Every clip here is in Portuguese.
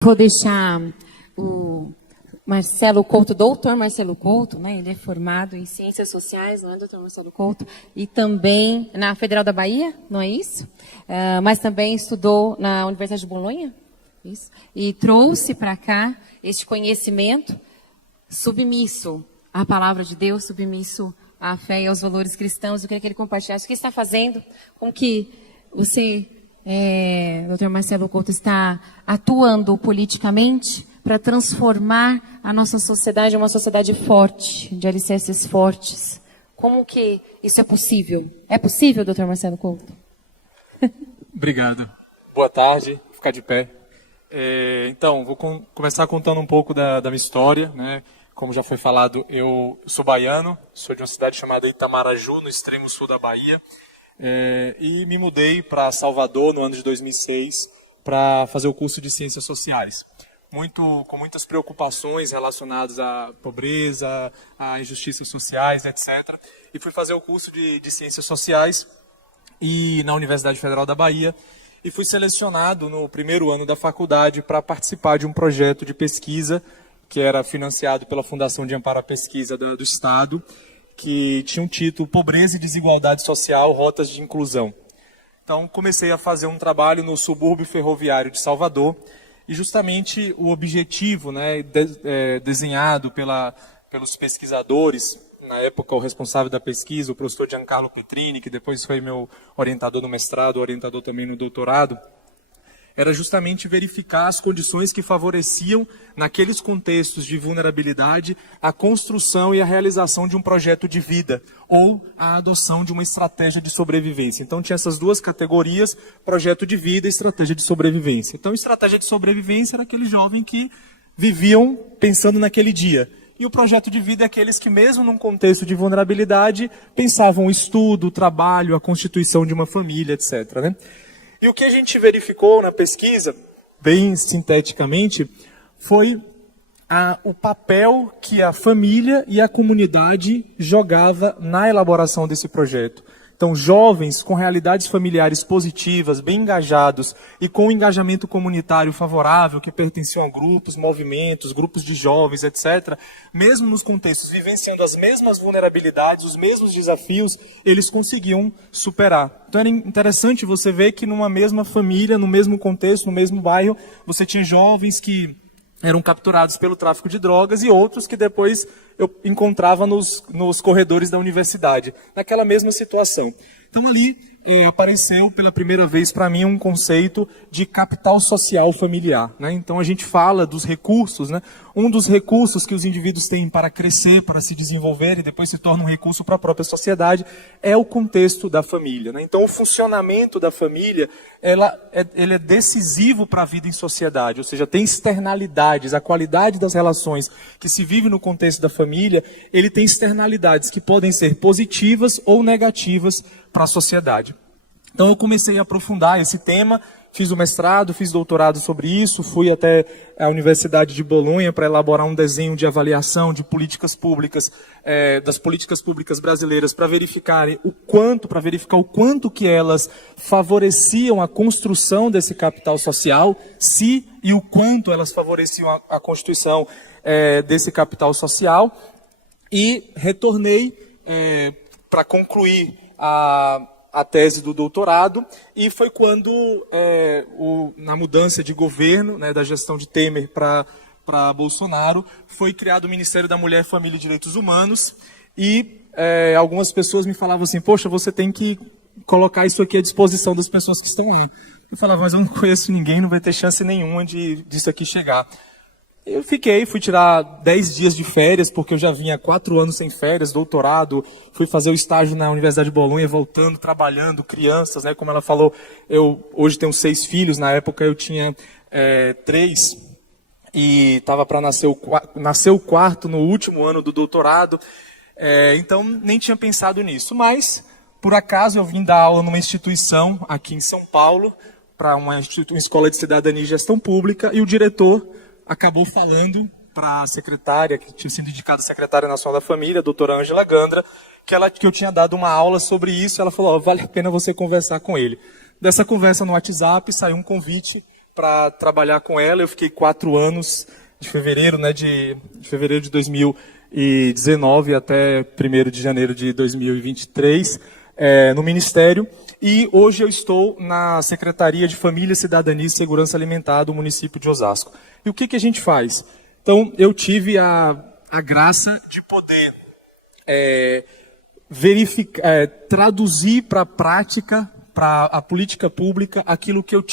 Vou deixar o Marcelo Couto, doutor Marcelo Couto, né? Ele é formado em Ciências Sociais, não é, doutor Marcelo Couto? E também na Federal da Bahia, não é isso? Mas também estudou na Universidade de Bolonha, isso? E trouxe para cá este conhecimento submisso à palavra de Deus, submisso à fé e aos valores cristãos. Eu queria que ele compartilhasse o que está fazendo com que você, doutor Marcelo Couto, está atuando politicamente para transformar a nossa sociedade em uma sociedade forte, de alicerces fortes. Como que isso é possível? É possível, doutor Marcelo Couto? Obrigado. Boa tarde, vou ficar de pé. Então, vou começar contando um pouco da minha história, né? Como já foi falado, eu sou baiano, sou de uma cidade chamada Itamaraju, no extremo sul da Bahia, e me mudei para Salvador no ano de 2006 para fazer o curso de Ciências Sociais. Com muitas preocupações relacionadas à pobreza, a injustiças sociais, etc. E fui fazer o curso de Ciências Sociais na Universidade Federal da Bahia, e fui selecionado no primeiro ano da faculdade para participar de um projeto de pesquisa que era financiado pela Fundação de Amparo à Pesquisa do Estado, que tinha um título Pobreza e Desigualdade Social, Rotas de Inclusão. Então, comecei a fazer um trabalho no subúrbio ferroviário de Salvador, e justamente o objetivo, né, desenhado pelos pesquisadores, na época o responsável da pesquisa, o professor Giancarlo Petrini, que depois foi meu orientador no mestrado, orientador também no doutorado, era justamente verificar as condições que favoreciam, naqueles contextos de vulnerabilidade, a construção e a realização de um projeto de vida, ou a adoção de uma estratégia de sobrevivência. Então tinha essas duas categorias, projeto de vida e estratégia de sobrevivência. Então estratégia de sobrevivência era aquele jovem que viviam pensando naquele dia. E o projeto de vida é aqueles que, mesmo num contexto de vulnerabilidade, pensavam o estudo, o trabalho, a constituição de uma família, etc., né? E o que a gente verificou na pesquisa, bem sinteticamente, foi o papel que a família e a comunidade jogava na elaboração desse projeto. Então, jovens com realidades familiares positivas, bem engajados e com um engajamento comunitário favorável, que pertenciam a grupos, movimentos, grupos de jovens, etc., mesmo nos contextos vivenciando as mesmas vulnerabilidades, os mesmos desafios, eles conseguiam superar. Então, era interessante você ver que numa mesma família, no mesmo contexto, no mesmo bairro, você tinha jovens que eram capturados pelo tráfico de drogas e outros que depois eu encontrava nos corredores da universidade, naquela mesma situação. Então ali apareceu pela primeira vez para mim um conceito de capital social familiar, né? Então a gente fala dos recursos, né? Um dos recursos que os indivíduos têm para crescer, para se desenvolver e depois se torna um recurso para a própria sociedade é o contexto da família, né? Então o funcionamento da família ele é decisivo para a vida em sociedade, ou seja, tem externalidades, a qualidade das relações que se vive no contexto da família, ele tem externalidades que podem ser positivas ou negativas para a sociedade. Então eu comecei a aprofundar esse tema, fiz o mestrado, fiz doutorado sobre isso, fui até a Universidade de Bolonha para elaborar um desenho de avaliação de políticas públicas, das políticas públicas brasileiras, para verificar o quanto que elas favoreciam a construção desse capital social, e o quanto elas favoreciam a constituição desse capital social, e retornei para concluir a tese do doutorado, e foi quando, na mudança de governo, né, da gestão de Temer para Bolsonaro, foi criado o Ministério da Mulher, Família e Direitos Humanos, e algumas pessoas me falavam assim, poxa, você tem que colocar isso aqui à disposição das pessoas que estão lá. Eu falava, mas eu não conheço ninguém, não vai ter chance nenhuma disso aqui chegar. Eu fui tirar 10 dias de férias, porque eu já vinha 4 anos sem férias, doutorado, fui fazer o estágio na Universidade de Bolonha, voltando, trabalhando, crianças, né? Como ela falou, eu hoje tenho 6 filhos, na época eu tinha 3, e estava para nascer o quarto no último ano do doutorado, então nem tinha pensado nisso. Mas, por acaso, eu vim dar aula numa instituição aqui em São Paulo, para uma escola de cidadania e gestão pública, e o diretor acabou falando para a secretária, que tinha sido indicada secretária nacional da família, a doutora Ângela Gandra, que eu tinha dado uma aula sobre isso. Ela falou, vale a pena você conversar com ele. Dessa conversa no WhatsApp saiu um convite para trabalhar com ela. Eu fiquei 4 anos, de fevereiro, né, de fevereiro de 2019 até 1º de janeiro de 2023, no Ministério. E hoje eu estou na Secretaria de Família, Cidadania e Segurança Alimentar do município de Osasco. E o que a gente faz? Então, eu tive a graça de poder traduzir para a prática, para a política pública, aquilo que eu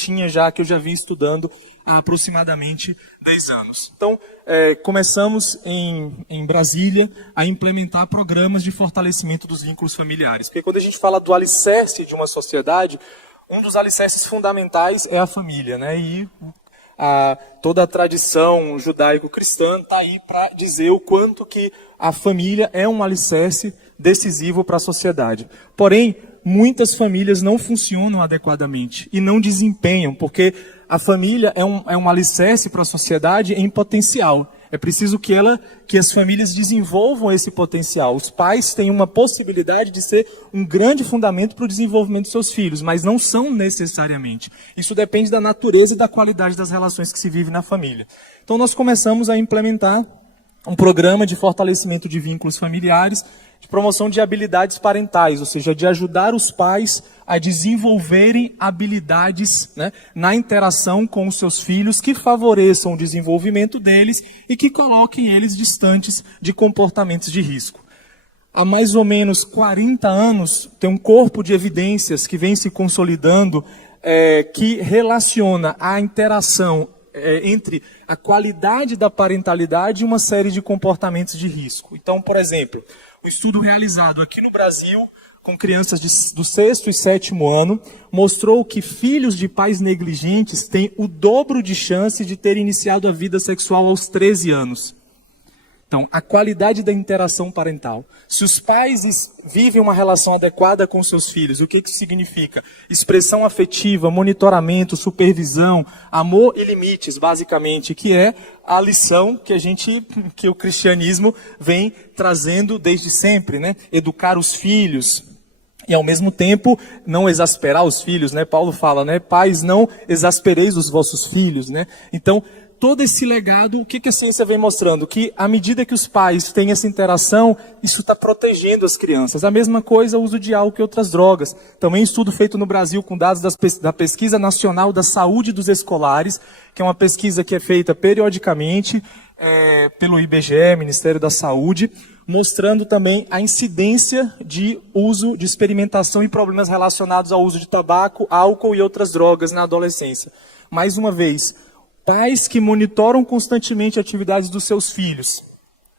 já vinha estudando há aproximadamente 10 anos. Então, começamos em Brasília a implementar programas de fortalecimento dos vínculos familiares. Porque quando a gente fala do alicerce de uma sociedade, um dos alicerces fundamentais é a família, né? E toda a tradição judaico-cristã está aí para dizer o quanto que a família é um alicerce decisivo para a sociedade. Porém, muitas famílias não funcionam adequadamente e não desempenham, porque a família é um alicerce para a sociedade em potencial. É preciso que as famílias desenvolvam esse potencial. Os pais têm uma possibilidade de ser um grande fundamento para o desenvolvimento de seus filhos, mas não são necessariamente. Isso depende da natureza e da qualidade das relações que se vive na família. Então nós começamos a implementar um programa de fortalecimento de vínculos familiares, de promoção de habilidades parentais, ou seja, de ajudar os pais a desenvolverem habilidades, né, na interação com os seus filhos que favoreçam o desenvolvimento deles e que coloquem eles distantes de comportamentos de risco. Há mais ou menos 40 anos, tem um corpo de evidências que vem se consolidando, que relaciona a interação entre a qualidade da parentalidade e uma série de comportamentos de risco. Então, por exemplo, um estudo realizado aqui no Brasil com crianças do 6º e 7º ano mostrou que filhos de pais negligentes têm o dobro de chance de ter iniciado a vida sexual aos 13 anos. Então, a qualidade da interação parental. Se os pais vivem uma relação adequada com seus filhos, o que isso significa? Expressão afetiva, monitoramento, supervisão, amor e limites, basicamente, que é a lição que o cristianismo vem trazendo desde sempre, né? Educar os filhos e, ao mesmo tempo, não exasperar os filhos, né? Paulo fala, né? Pais, não exaspereis os vossos filhos, né? Então, todo esse legado, o que a ciência vem mostrando? Que à medida que os pais têm essa interação, isso está protegendo as crianças. A mesma coisa o uso de álcool e outras drogas. Também estudo feito no Brasil com dados da Pesquisa Nacional da Saúde dos Escolares, que é uma pesquisa que é feita periodicamente pelo IBGE, Ministério da Saúde, mostrando também a incidência de uso, de experimentação e problemas relacionados ao uso de tabaco, álcool e outras drogas na adolescência. Mais uma vez, pais que monitoram constantemente atividades dos seus filhos,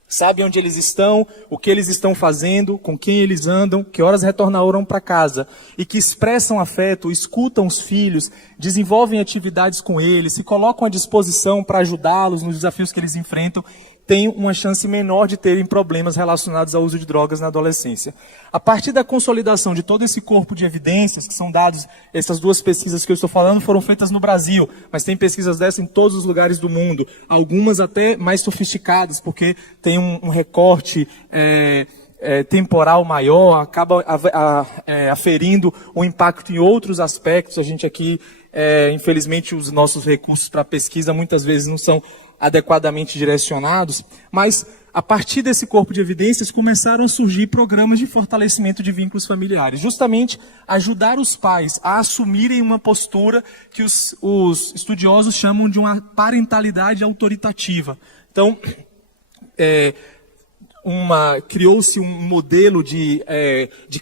sabem onde eles estão, o que eles estão fazendo, com quem eles andam, que horas retornarão para casa, e que expressam afeto, escutam os filhos, desenvolvem atividades com eles, se colocam à disposição para ajudá-los nos desafios que eles enfrentam, têm uma chance menor de terem problemas relacionados ao uso de drogas na adolescência. A partir da consolidação de todo esse corpo de evidências, que são dados, essas 2 pesquisas que eu estou falando foram feitas no Brasil, mas tem pesquisas dessas em todos os lugares do mundo, algumas até mais sofisticadas, porque tem um recorte temporal maior, acaba aferindo um impacto em outros aspectos. A gente aqui, infelizmente, os nossos recursos para pesquisa muitas vezes não são adequadamente direcionados, mas a partir desse corpo de evidências começaram a surgir programas de fortalecimento de vínculos familiares, justamente ajudar os pais a assumirem uma postura que os estudiosos chamam de uma parentalidade autoritativa. Então, criou-se um modelo de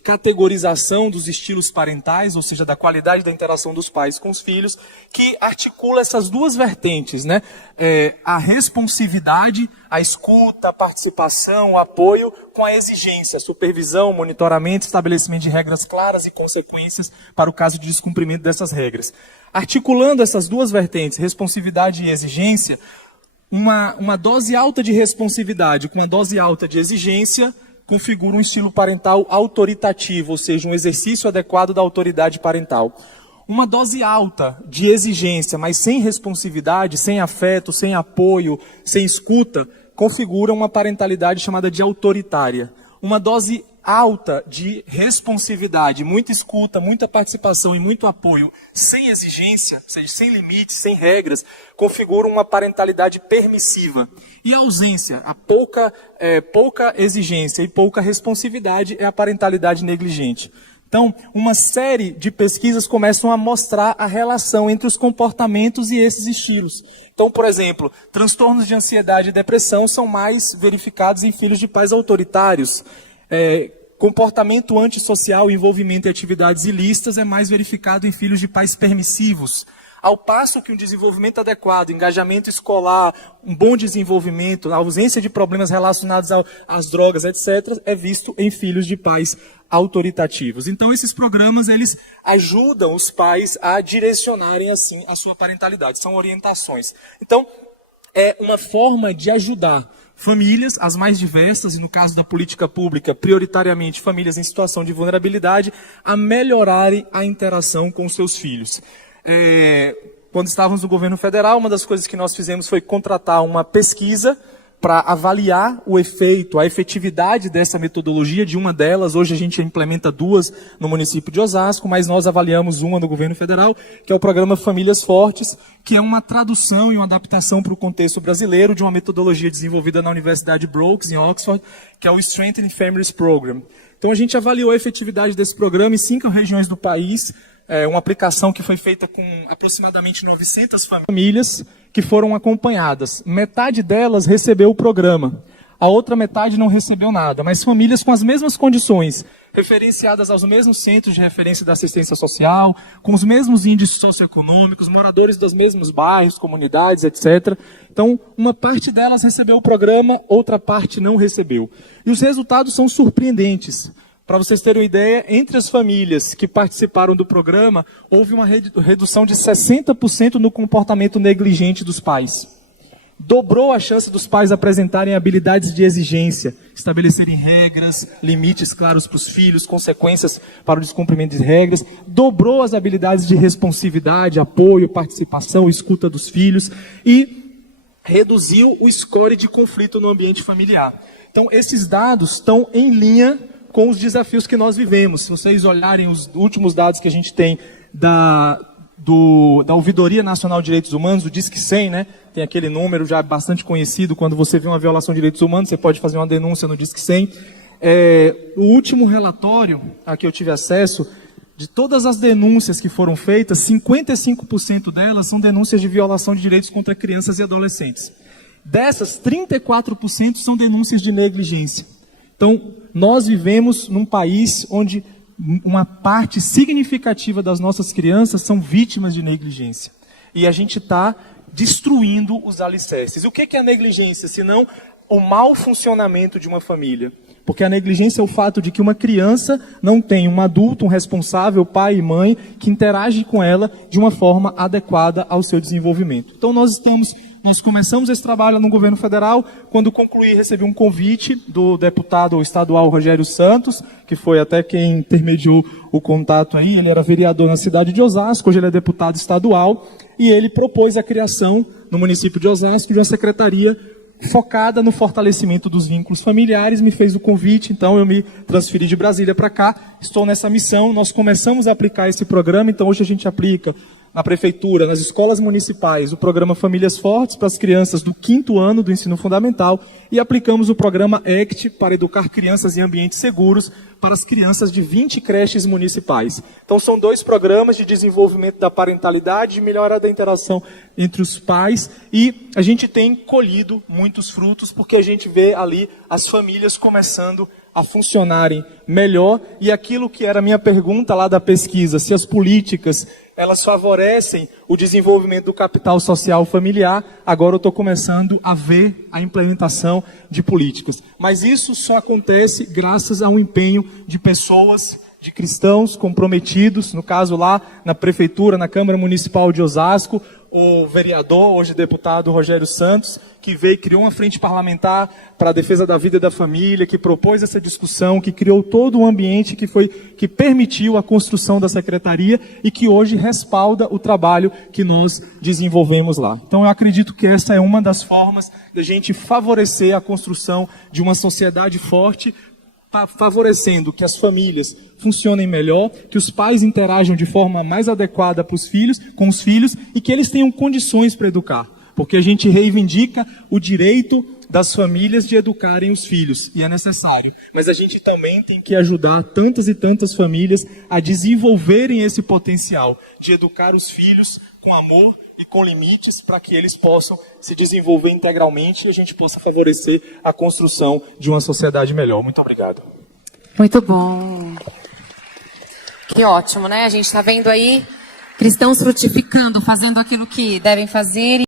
categorização dos estilos parentais, ou seja, da qualidade da interação dos pais com os filhos, que articula essas 2 vertentes, né? A responsividade, a escuta, a participação, o apoio, com a exigência, a supervisão, monitoramento, estabelecimento de regras claras e consequências para o caso de descumprimento dessas regras. Articulando essas 2 vertentes, responsividade e exigência, uma dose alta de responsividade com uma dose alta de exigência configura um estilo parental autoritativo, ou seja, um exercício adequado da autoridade parental. Uma dose alta de exigência, mas sem responsividade, sem afeto, sem apoio, sem escuta, configura uma parentalidade chamada de autoritária. Uma dose alta de responsividade, muita escuta, muita participação e muito apoio, sem exigência, ou seja, sem limites, sem regras, configura uma parentalidade permissiva. E a ausência, a pouca exigência e pouca responsividade é a parentalidade negligente. Então, uma série de pesquisas começam a mostrar a relação entre os comportamentos e esses estilos. Então, por exemplo, transtornos de ansiedade e depressão são mais verificados em filhos de pais autoritários. Comportamento antissocial e envolvimento em atividades ilícitas é mais verificado em filhos de pais permissivos. Ao passo que um desenvolvimento adequado, engajamento escolar, um bom desenvolvimento, a ausência de problemas relacionados às drogas, etc., é visto em filhos de pais autoritativos. Então, esses programas, eles ajudam os pais a direcionarem, assim, a sua parentalidade. São orientações. Então, é uma forma de ajudar famílias, as mais diversas, e no caso da política pública, prioritariamente famílias em situação de vulnerabilidade, a melhorarem a interação com os seus filhos. Quando estávamos no governo federal, uma das coisas que nós fizemos foi contratar uma pesquisa para avaliar o efeito, a efetividade dessa metodologia, de uma delas. Hoje a gente implementa 2 no município de Osasco, mas nós avaliamos uma no governo federal, que é o programa Famílias Fortes, que é uma tradução e uma adaptação para o contexto brasileiro de uma metodologia desenvolvida na Universidade Brookes, em Oxford, que é o Strengthening Families Program. Então a gente avaliou a efetividade desse programa em 5 regiões do país, uma aplicação que foi feita com aproximadamente 900 famílias que foram acompanhadas. Metade delas recebeu o programa, a outra metade não recebeu nada, mas famílias com as mesmas condições, referenciadas aos mesmos centros de referência da assistência social, com os mesmos índices socioeconômicos, moradores dos mesmos bairros, comunidades, etc. Então, uma parte delas recebeu o programa, outra parte não recebeu. E os resultados são surpreendentes. Para vocês terem uma ideia, entre as famílias que participaram do programa, houve uma redução de 60% no comportamento negligente dos pais. Dobrou a chance dos pais apresentarem habilidades de exigência, estabelecerem regras, limites claros para os filhos, consequências para o descumprimento de regras. Dobrou as habilidades de responsividade, apoio, participação, escuta dos filhos. E reduziu o score de conflito no ambiente familiar. Então, esses dados estão em linha com os desafios que nós vivemos. Se vocês olharem os últimos dados que a gente tem da Ouvidoria Nacional de Direitos Humanos, o Disque 100, né? Tem aquele número já bastante conhecido, quando você vê uma violação de direitos humanos, você pode fazer uma denúncia no Disque 100. O último relatório a que eu tive acesso, de todas as denúncias que foram feitas, 55% delas são denúncias de violação de direitos contra crianças e adolescentes. Dessas, 34% são denúncias de negligência. Então, nós vivemos num país onde uma parte significativa das nossas crianças são vítimas de negligência. E a gente está destruindo os alicerces. E o que é a negligência, senão o mau funcionamento de uma família? Porque a negligência é o fato de que uma criança não tem um adulto, um responsável, pai e mãe, que interage com ela de uma forma adequada ao seu desenvolvimento. Então nós começamos esse trabalho no governo federal. Quando concluí, recebi um convite do deputado estadual Rogério Santos, que foi até quem intermediou o contato aí. Ele era vereador na cidade de Osasco, hoje ele é deputado estadual, e ele propôs a criação no município de Osasco de uma secretaria focada no fortalecimento dos vínculos familiares. Me fez o convite, então eu me transferi de Brasília para cá, estou nessa missão. Nós começamos a aplicar esse programa, então hoje a gente aplica na prefeitura, nas escolas municipais, o programa Famílias Fortes para as crianças do 5º ano do ensino fundamental, e aplicamos o programa ACT para educar crianças em ambientes seguros para as crianças de 20 creches municipais. Então são 2 programas de desenvolvimento da parentalidade, de melhora da interação entre os pais, e a gente tem colhido muitos frutos, porque a gente vê ali as famílias começando a funcionarem melhor. E aquilo que era a minha pergunta lá da pesquisa, se as políticas elas favorecem o desenvolvimento do capital social familiar, agora eu estou começando a ver a implementação de políticas. Mas isso só acontece graças ao empenho de pessoas, de cristãos comprometidos, no caso lá na prefeitura, na Câmara Municipal de Osasco, o vereador, hoje deputado Rogério Santos, que veio e criou uma frente parlamentar para a defesa da vida e da família, que propôs essa discussão, que criou todo um ambiente que permitiu a construção da secretaria e que hoje respalda o trabalho que nós desenvolvemos lá. Então eu acredito que essa é uma das formas de a gente favorecer a construção de uma sociedade forte, favorecendo que as famílias funcionem melhor, que os pais interajam de forma mais adequada com os filhos e que eles tenham condições para educar. Porque a gente reivindica o direito das famílias de educarem os filhos, e é necessário. Mas a gente também tem que ajudar tantas e tantas famílias a desenvolverem esse potencial de educar os filhos com amor e com limites para que eles possam se desenvolver integralmente e a gente possa favorecer a construção de uma sociedade melhor. Muito obrigado. Muito bom. Que ótimo, né? A gente está vendo aí cristãos frutificando, fazendo aquilo que devem fazer.